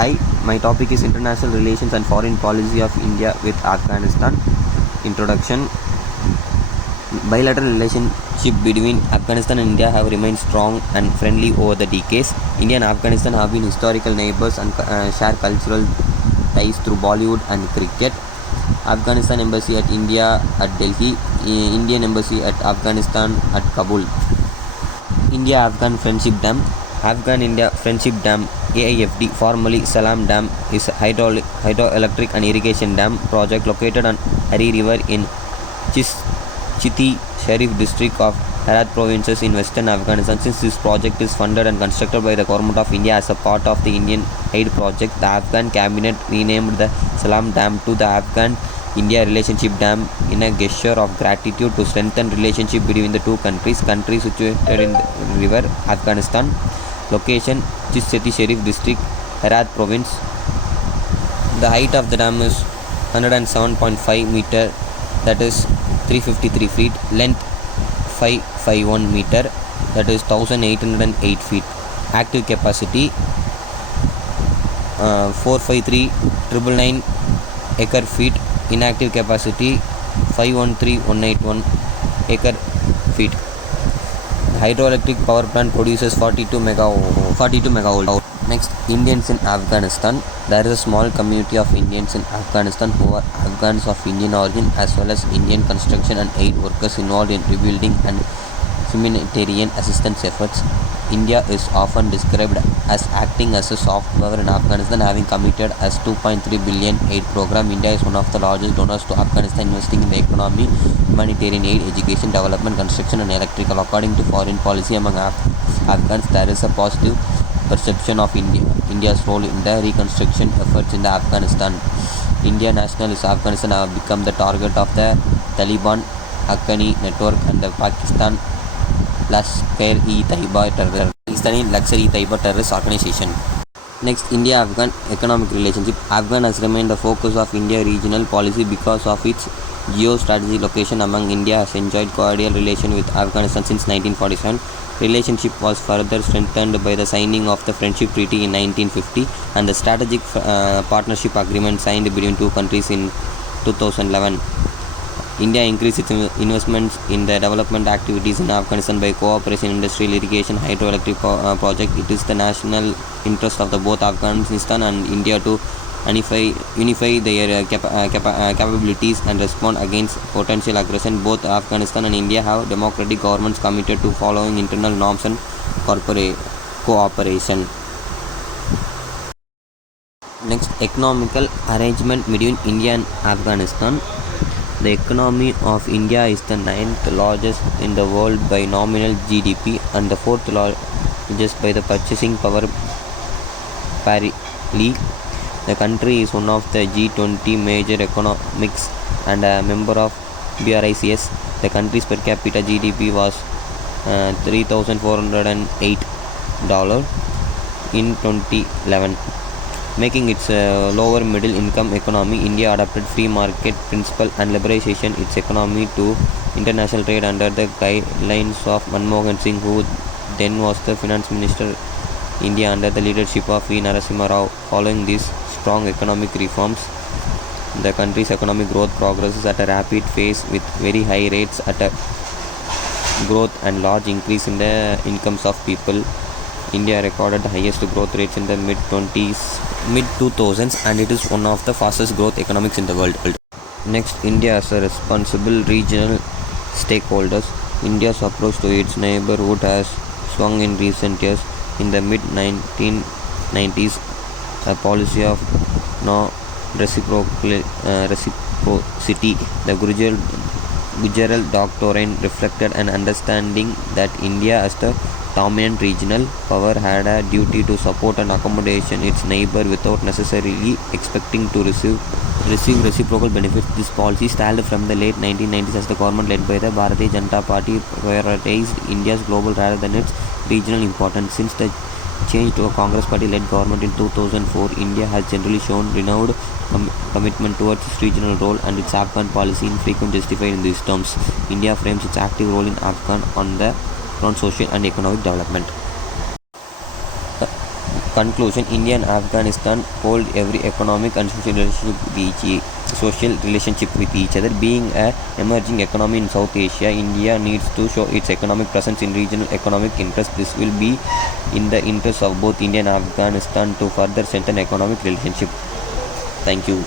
Hi, my topic is International Relations and Foreign Policy of India with Afghanistan. Introduction. Bilateral relationship between Afghanistan and India have remained strong and friendly over the decades. India and Afghanistan have been historical neighbors and share cultural ties through Bollywood and cricket. Afghanistan Embassy at India at Delhi, Indian Embassy at Afghanistan at Kabul. India-Afghan Friendship Dam. Afghan-India Friendship Dam AIFD, formerly Salam Dam, is a hydroelectric and irrigation dam project located on Hari River in Chiti Sharif district of Herat provinces in western Afghanistan. Since this project is funded and constructed by the Government of India as a part of the Indian Aid Project, the Afghan cabinet renamed the Salam Dam to the Afghan-India Relationship Dam in a gesture of gratitude to strengthen relationship between the two countries. Country situated in the river, Afghanistan. Location: Chiti Sharif district, Herat province. The height of the dam is 107.5 meter, that is 353 feet. Length 551 meter, that is 1808 feet. Active capacity 453,999 acre feet. Inactive capacity 513,181 acre feet. The hydroelectric power plant produces 42 megawatt. Next, Indians in Afghanistan. There is a small community of Indians in Afghanistan who are Afghans of Indian origin, as well as Indian construction and aid workers involved in rebuilding and humanitarian assistance efforts. India is often described as acting as a soft power in Afghanistan, having committed as 2.3 billion aid program. India is one of the largest donors to Afghanistan, investing in the economy, humanitarian aid, education, development, construction and electrical. According to foreign policy among Afghans, there is a positive perception of India's role in the reconstruction efforts in the Afghanistan. Indian nationals in Afghanistan have become the target of the Taliban, Haqqani network and the Pakistan Lashkar-e-Taiba terrorist organization. Next, India-Afghan economic relationship. Afghan has remained the focus of India regional policy because of its geostrategic location among India has enjoyed cordial relation with Afghanistan since 1947. Relationship was further strengthened by the signing of the Friendship Treaty in 1950 and the strategic partnership agreement signed between two countries in 2011. India increased its investments in the development activities in Afghanistan by cooperation, industrial, irrigation, hydroelectric project. It is the national interest of both Afghanistan and India to unify their capabilities and respond against potential aggression. Both Afghanistan and India have democratic governments committed to following internal norms and cooperation. Next, economical arrangement between India and Afghanistan. The economy of India is the 9th largest in the world by nominal GDP and the 4th largest by the purchasing power parity. The country is one of the G20 major economics and a member of BRICS. The country's per capita GDP was $3,408 in 2011. Making its lower middle income economy. India adopted free market principle and liberalization its economy to international trade under the guidelines of Manmohan Singh, who then was the finance minister India under the leadership of V. Narasimha Rao. Following these strong economic reforms, the country's economic growth progresses at a rapid pace with very high rates at a growth and large increase in the incomes of people. India recorded the highest growth rates in the mid-2000s and it is one of the fastest growth economics in the world. Next, India as a responsible regional stakeholders. India's approach to its neighborhood has swung in recent years. In the mid-1990s, a policy of reciprocity, the Gujarat Doctrine, reflected an understanding that India as the dominant regional power had a duty to support and accommodation its neighbor without necessarily expecting to receive reciprocal benefits. This policy started from the late 1990s as the government led by the Bharatiya Janata Party prioritized India's global rather than its regional importance. Since the change to a Congress party-led government in 2004, India has generally shown renewed commitment towards its regional role and its Afghan policy infrequently justified in these terms. India frames its active role in Afghan on the social and economic development. Conclusion: India and Afghanistan hold every economic and social relationship with each other. Being an emerging economy in South Asia, India needs to show its economic presence in regional economic interest. This will be in the interest of both India and Afghanistan to further strengthen economic relationship. Thank you.